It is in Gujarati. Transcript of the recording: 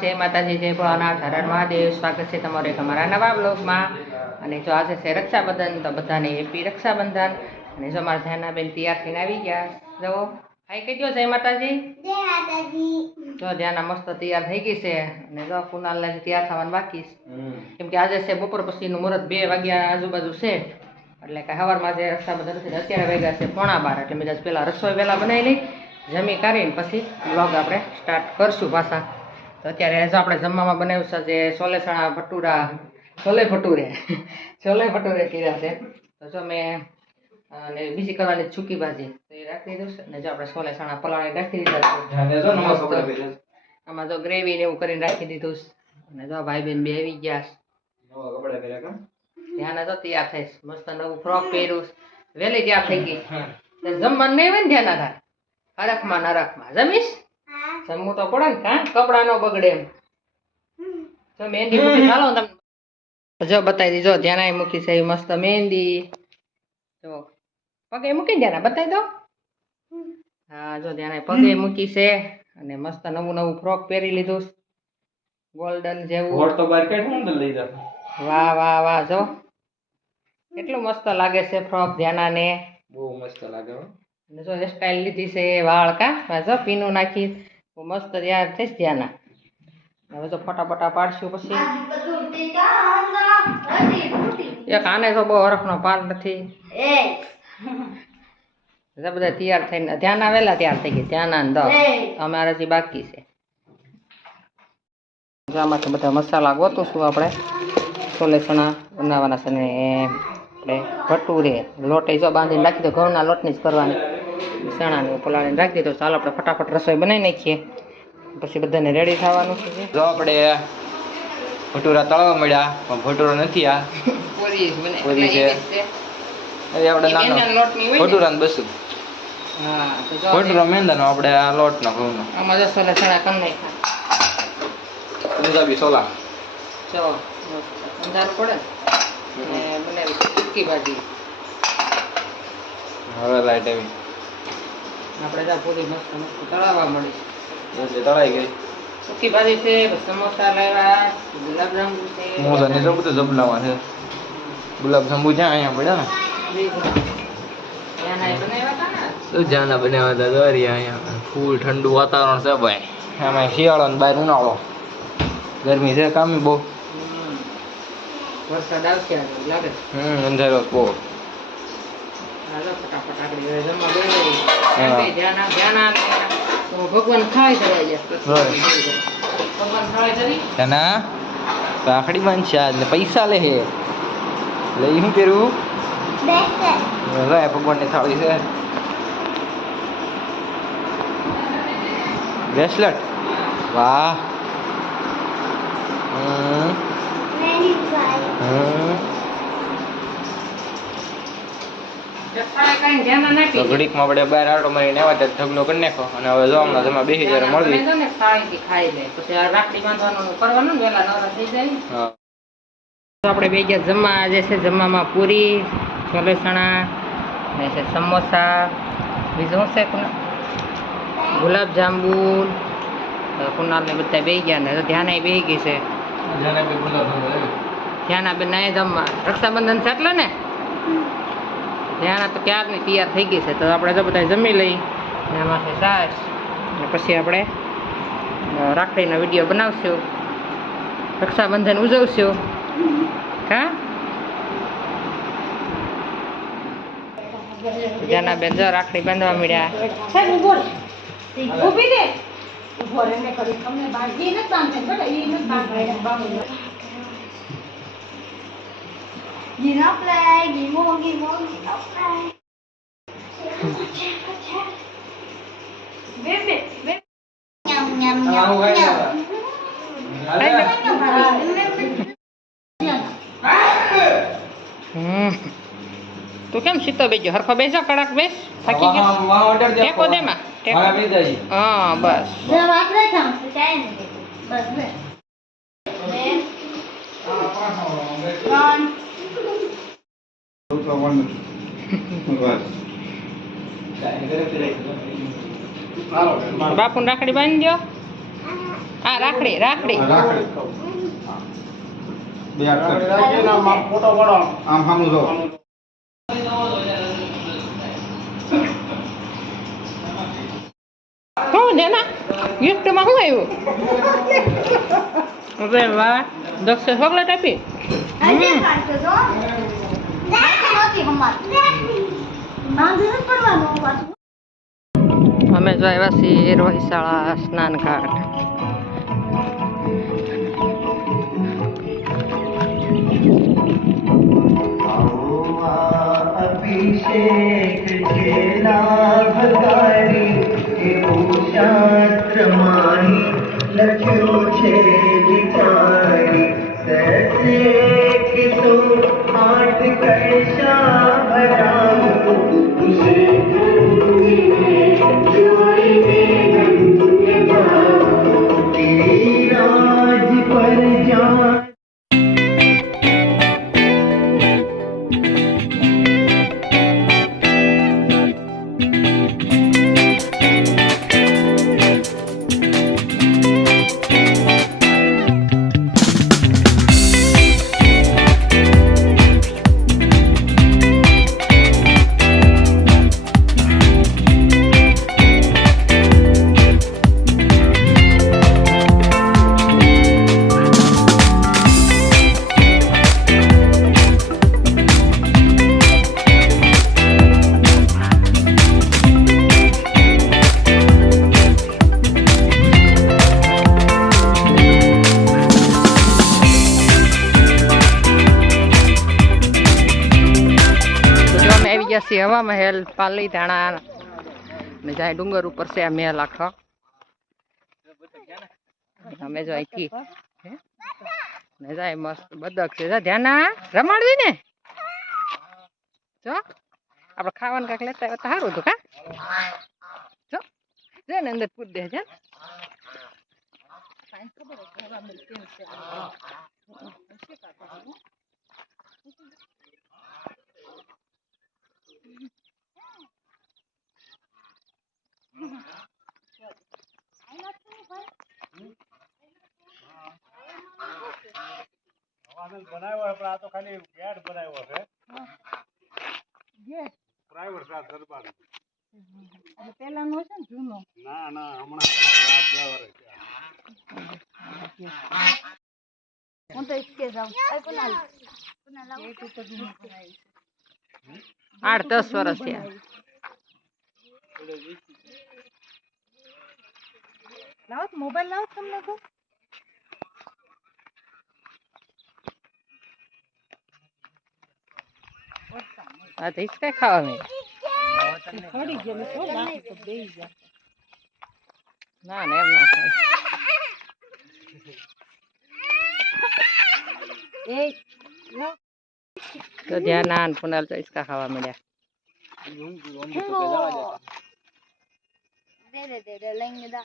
જય માતાજી, જય ભોળાનાથ, હર હર મહાદેવ। સ્વાગત છે તમારું એક અમારા નવા બ્લોગમાં। અને જો આજે છે રક્ષાબંધન, તો બધાને હેપી રક્ષાબંધન। અને જો અમારા ધ્યાનાબેન તૈયાર થઈને આવી ગયા। જો હાઈ કહી દો, જય માતાજી। જય માતાજી। જો ધ્યાના મસ્ત તૈયાર થઈ ગઈ છે। અને જો કુનાલને તૈયાર થવાનું બાકી છે, કેમ કે આજે છે બપોર પછીનું મુહૂર્ત 2 વાગ્યા આજુબાજુ છે। એટલે કે સવારમાં જે રક્ષાબંધન છે અત્યારે વાગ્યા છે 11:15। એટલે મેં પહેલાં રસોઈ વહેલા બનાવી લઈ, જમી કરીને પછી બ્લોગ આપણે સ્ટાર્ટ કરશું પાછા। તો અત્યારે જો આપણે જમવામાં બનાવ્યું છે જે છોલે ચણા ભટુરા, છોલે ભટુરે કર્યા છે। તો જો મેં અને બીજી કરવાની છૂકી ભાજી તો એ રાખી દીધું છે। અને જો આપણે છોલે ચણા પલાળી રાખી દીધા છે, આમાં જો ગ્રેવી ને એવું કરીને રાખી દીધું છે। અને જો ભાઈ બેન બે આવી ગયા છે, ધ્યાન જો તૈયાર થઈશ, મસ્ત નવું ફ્રોક પહેર્યું, વહેલી તૈયાર થઈ ગઈ। જમવાનું નહીં હોય ને ધ્યાન થાય, હરખમાં નરખમાં જમીશ, જમવું તો પડે ને, કાં કપડા નો બગડે એમ। જો મહેંદી મૂકી, ચાલો તમને જો બતાવી દીધો, ધ્યાન મૂકી છે મસ્ત મહેંદી। જો પગે મૂકી ધ્યાન બતાવી દો। હા જો ધ્યાન પગે મૂકી છે, અને મસ્ત નવું ફ્રોક પહેરી લીધું, ગોલ્ડન જેવું। વાહ વાહ વાહ, જો કેટલું મસ્ત લાગે છે ફ્રોક ધ્યાનાને, બહુ મસ્ત લાગે હો। અને જો હેરસ્ટાઈલ લીધી છે, વાળ કા જો પીનું નાખી, મસ્ત તૈયાર થઈશ ધ્યાના। હવે તો ફટાફટા પાડશું પછી। એક આને તો બહુ હરખનો પાર નથી, બધા તૈયાર થઈને ધ્યાન આવેલા તૈયાર થઈ ગઈ, ધ્યાન દો અમારાથી બાકી છે। આમાંથી બધા મસાલા ગોતું આપણે છોલે ચણા બનાવવાના છે, ને આપણે ભટુરે લોટ જો બાંધીને રાખી દો, ઘઉંના લોટની જ કરવાની, ચણાને પલાળીને રાખી દીધો। ચાલો આપણે ફટાફટ રસોઈ બનાવી નાખીએ, પછી બધાને રેડી થવાનું છે। જો આપણે ભટુરા તળવા મળ્યા, પણ ભટુરો નથી, આ પૂરી છે। હવે આપણે નાનો ભટુરા ને બસું, હા ભટુરો મેંદાનો, આપણે આ લોટનો ઘઉંનો, આમાં જો છોલે ચણા કરી નાખ્યા, પંજાબી સોલા, જો અંધારું પડે ને બનાવી સૂકી ભાજી। હવે લાઈટ આવી, આપણે ત્યાં પૂરી મસ્ત મસ્ત તળાવવા મળી, તળાઈ ગઈ। સૂકી ભાજી છે, સમોસા લાવ્યા, ગુલાબજાંબુ છે, સમોસા ને બધું જબલામાં છે। ગુલાબજાંબુ જ્યાં અહીંયા પડ્યા ને, જાના બનાવ્યા હતા દરિયા અહીંયા, ફૂલ ઠંડુ વાતાવરણ છે ભાઈ, એમાં શિયાળો ને બહાર ઉનાળો, ગરમી છે કામી બહુ, વરસાદ આવશે લાગે, અંધારો બહુ। ફટાફટ આગળ જમવા બેસી, ધ્યાન ભગવાન ખાઈ ચડાઈ ભગવાન ખાઈ ચડી તેના રાખડી બાંધશે એટલે પૈસા લે હે, લઈ શું પહેરવું, ભગવાનની થાળી છે, બ્રેસલેટ, વાહ, ઘડીકમાં આપણે બહાર આટો મારીને આવ્યા ત્યાં ઢગલો કરી નાખો, અને હવે જો હમણાં તમે બેસી જયારે મળવી ખાઈ લે, પછી રાખડી બાંધવાનું કરવાનું ને વેલા નવરા થઈ જાય। આપણે બે ગયા જમવા, આજે છે જમવામાં પૂરી, છોલે ચણા ને છે સમોસા, બીજું છે ગુલાબજાંબુ, કુનાલ ને બધા બે ગયા ને ધ્યાન બેસી ગઈ છે, ધ્યાન બેન ના જમવા, રક્ષાબંધન છે એટલે ને ધ્યાન તો ક્યારની તૈયાર થઈ ગઈ છે। તો આપણે તો બધા જમી લઈ, એમાંથી છાશ ને પછી આપણે રાખડીનો વિડીયો બનાવશું, રક્ષાબંધન ઉજવશું, હા જાના બેન જો રાખડી બાંધવા મળ્યા, તું કેમ સીતો બેજો, હરખો બેસો, કડક બેસ, થાકી ગયો, ટેકો દે માં, હા બસ, બાપુ રાખડી બાંધી દો, હા રાખડી રાખડી બે હાથ કર. આમ સામું જો. શું છે ને ગિફ્ટમાં શું આવ્યું અરે વાહ દક્ષે ચોકલેટ આપી અમે જો આવ્યા છીએ રોહિશાળા સ્નાન ઘાટ અભિષેક છે લાભકારી એવું શાસ્ત્રમાહી લખ્યું છે વિચારી સસે કિસો આઠ કળશા ભરાવું ઉસે જોઈને ગંગે જાઉં તેરી રાજ પર જા છીએ હવા મહેલ પાલીતાણા ને જાય ડુંગર ઉપર છે આ મહેલ આખો અમે જો અહીંથી ને જાય મસ્ત બદક છે ધ્યાના રમાડવી ને જો આપણે ખાવાનું કાંઈક લેતા આવ્યા તો સારું હતું કા જો ને અંદર પૂછ દે છે બનાવ્યો પણ આ તો ખાલી ગેટ બનાવ્યો છે પ્રાઇવેટ ક્લાસ દરબાર પેલા નો છે ને જૂનો ના ના હમણાં રાત 2 વર્ષ હું તો इसके जाऊं आई कुनाल 8-10 વર્ષ થયા લાવો મોબાઈલ લાવો તમને તો આ તો ઈસકે ખાવા મેં થોડી ગયેલી તો બાકી તો બેહી ગયા ના ને એમ ના થાય એ તો ધ્યાન ના પુનાલ તો ઈસકા ખાવા મળ્યા दे दे लेंगे दा